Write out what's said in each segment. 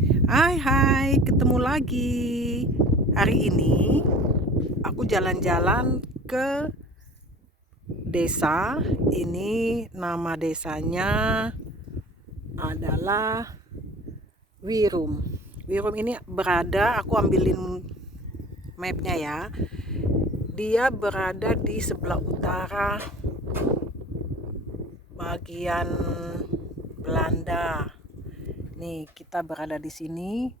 Hai, ketemu lagi. Hari ini aku jalan-jalan ke desa. Ini nama desanya adalah Wirum. Wirum ini berada, aku ambilin mapnya ya. Dia berada di sebelah utara bagian Belanda. Nih, kita berada di sini.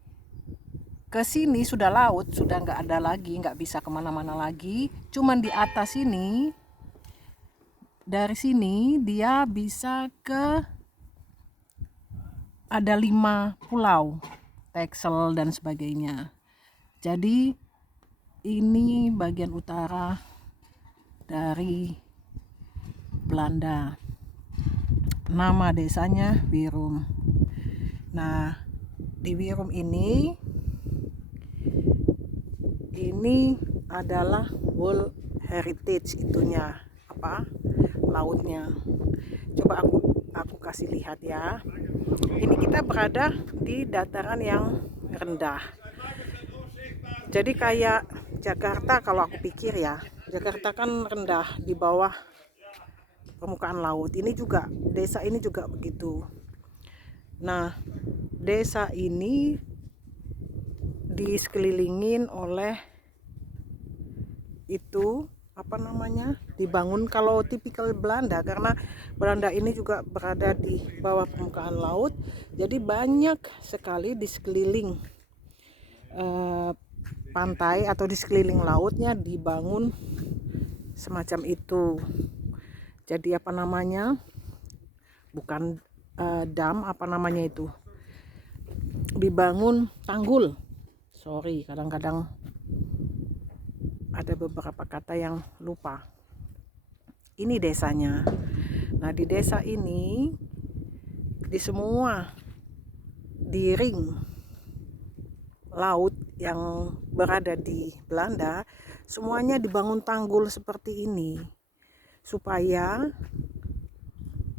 Ke sini sudah laut, sudah nggak ada lagi, nggak bisa kemana-mana lagi. Cuman di atas ini, dari sini dia bisa ke ada 5 pulau, Texel dan sebagainya. Jadi ini bagian utara dari Belanda. Nama desanya Wirum. Nah, di Wirum ini adalah World Heritage itunya, lautnya. Coba aku kasih lihat ya. Ini kita berada di dataran yang rendah. Jadi kayak Jakarta, kalau aku pikir ya, Jakarta kan rendah di bawah permukaan laut. Ini juga, desa ini juga begitu. Nah, desa ini disekelilingin oleh itu dibangun kalau tipikal Belanda, karena Belanda ini juga berada di bawah permukaan laut, jadi banyak sekali di sekeliling pantai atau di sekeliling lautnya dibangun semacam itu. Jadi bukan dam, itu dibangun tanggul. Kadang-kadang ada beberapa kata yang lupa. Ini desanya. Nah, di desa ini, di semua di ring laut yang berada di Belanda, semuanya dibangun tanggul seperti ini, supaya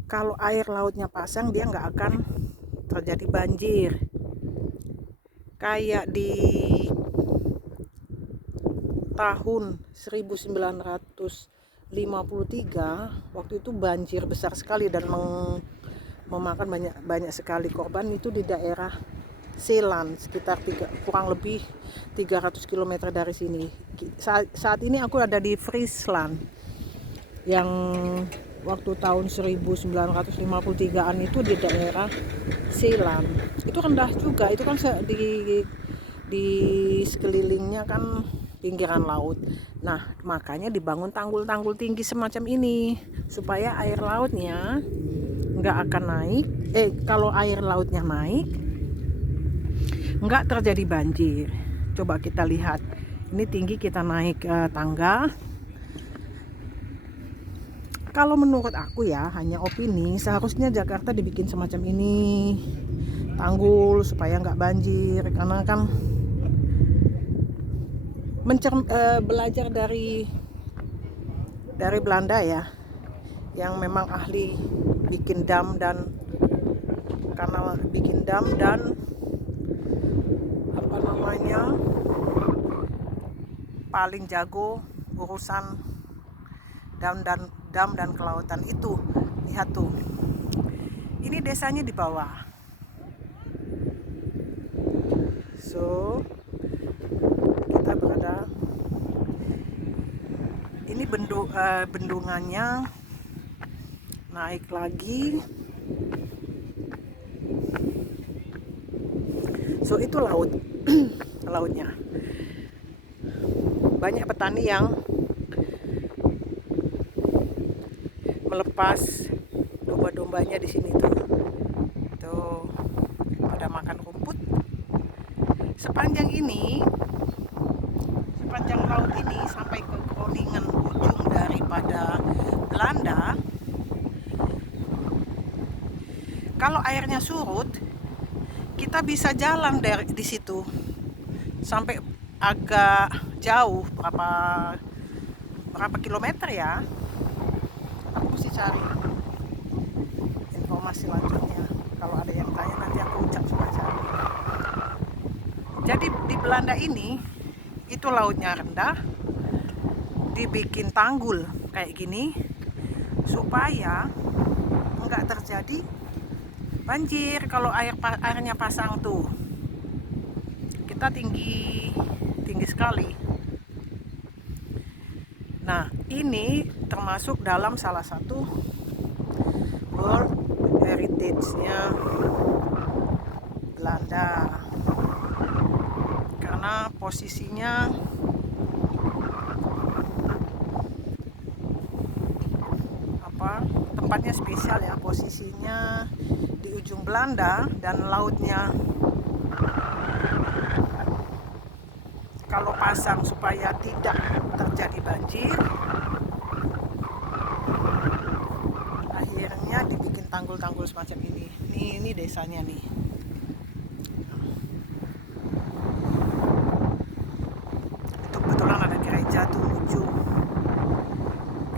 kalau air lautnya pasang, dia nggak akan terjadi banjir. Kayak di tahun 1953, waktu itu banjir besar sekali dan memakan banyak sekali korban. Itu di daerah Zeeland, sekitar kurang lebih 300 km dari sini. Saat ini aku ada di Friesland, yang waktu tahun 1953an itu di daerah Zeeland. Itu rendah juga, itu kan di sekelilingnya kan pinggiran laut. Nah, makanya dibangun tanggul-tanggul tinggi semacam ini supaya air lautnya nggak akan naik. Kalau air lautnya naik, nggak terjadi banjir. Coba kita lihat. Ini tinggi, kita naik tangga. Kalau menurut aku ya, hanya opini, seharusnya Jakarta dibikin semacam ini, tanggul supaya nggak banjir, karena kan belajar dari Belanda ya, yang memang ahli bikin dam dan paling jago urusan dam dan kelautan itu. Lihat tuh, ini desanya di bawah. So, kita berada, ini bendungannya naik lagi. So, itu laut. Lautnya banyak petani yang melepas domba-dombanya di sini tuh pada makan rumput. Sepanjang laut ini sampai ke Groningen, ujung daripada Belanda. Kalau airnya surut, kita bisa jalan di situ sampai agak jauh, berapa kilometer ya. Aku mesti cari informasi lanjutnya. Kalau ada yang tanya, nanti aku coba cari. Jadi di Belanda ini itu lautnya rendah, dibikin tanggul kayak gini supaya nggak terjadi banjir kalau airnya pasang tuh. Kita tinggi sekali. Nah, ini termasuk dalam salah satu World Heritage-nya Belanda. Karena posisinya tempatnya spesial ya, posisinya di ujung Belanda dan lautnya kalau pasang supaya tidak terjadi banjir, akhirnya dibikin tanggul-tanggul semacam ini. Ini desanya nih. Itu kebetulan ada gereja tuh ujung.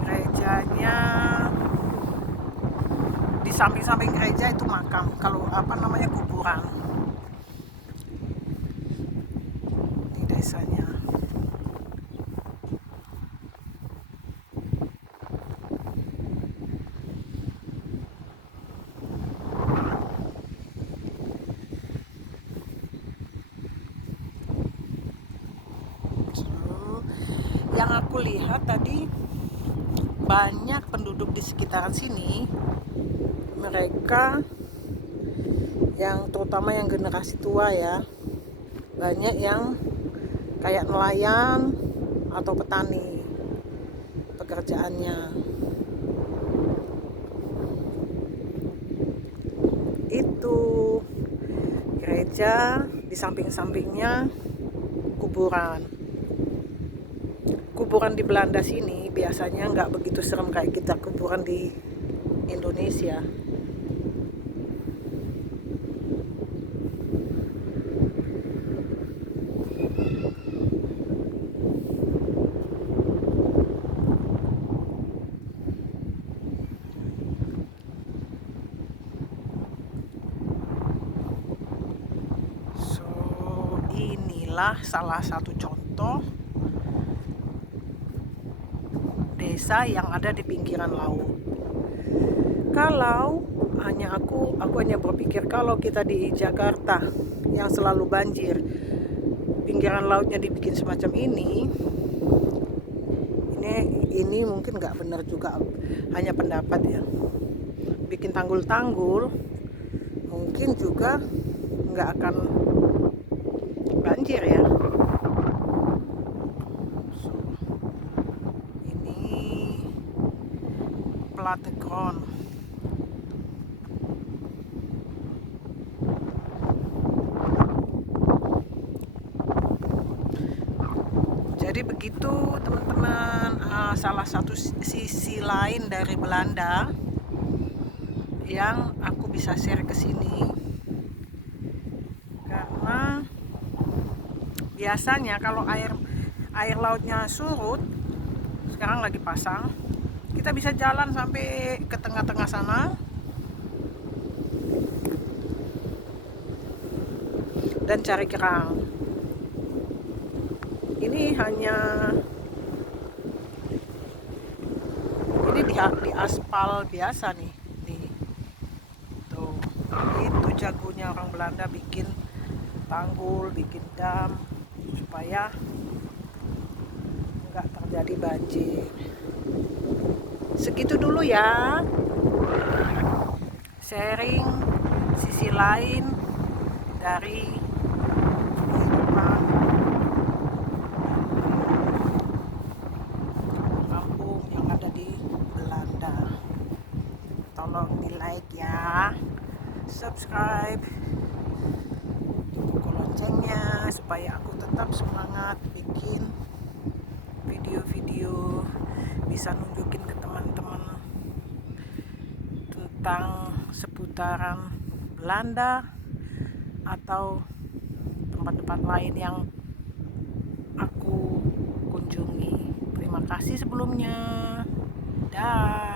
Gerejanya di samping-samping gereja itu makam, kalau kuburan di desanya. Yang aku lihat tadi, banyak penduduk di sekitaran sini, mereka yang terutama yang generasi tua ya, banyak yang kayak nelayan atau petani pekerjaannya. Itu gereja, di samping-sampingnya kuburan. Kuburan di Belanda sini biasanya nggak begitu serem kayak kita kuburan di Indonesia. So, inilah salah satu contoh desa yang ada di pinggiran laut. Kalau hanya aku hanya berpikir kalau kita di Jakarta yang selalu banjir, pinggiran lautnya dibikin semacam ini mungkin nggak benar juga, hanya pendapat ya. Bikin tanggul-tanggul mungkin juga nggak akan banjir ya. Plattegrond. Jadi begitu teman-teman, salah satu sisi lain dari Belanda yang aku bisa share ke sini. Karena biasanya kalau air lautnya surut, sekarang lagi pasang, kita bisa jalan sampai ke tengah-tengah sana dan cari kerang. Ini di aspal biasa nih. Tuh, itu jagonya orang Belanda, bikin tanggul, bikin dam supaya nggak terjadi banjir. Segitu dulu ya, sharing sisi lain dari kehidupan kampung yang ada di Belanda. Tolong di like ya, subscribe, buka loncengnya supaya aku tetap semangat bikin video-video, bisa nunjukin ke teman-teman tentang seputaran Belanda atau tempat-tempat lain yang aku kunjungi. Terima kasih sebelumnya. Dah.